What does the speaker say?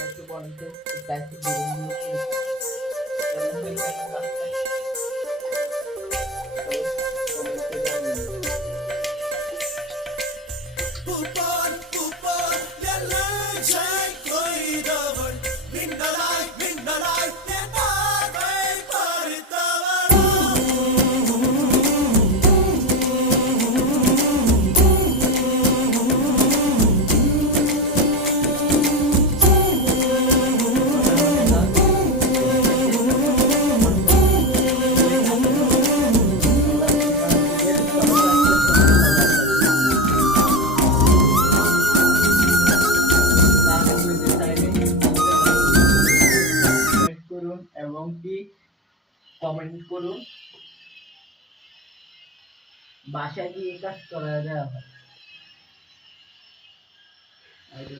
একটু বলেন তো টাইপের ডিজাইনগুলো কি রকম? কেমন হয়ে গেল কাজটা? সবাই কমেন্টে জানিয়ে Pupor, pupor, lelejek koidavar, mindalai, nenagai paritavar. কথার মধ্যে গান লেখা এবার নিজের চলাফেরা করে ছবি তোলা দরকার হইছে। গানগুলোতে চাইলে আপনারা কমেন্ট করুন এবং কি কমেন্ট করুন বাসায় গিয়ে এই কাজ করা দেওয়া হয়।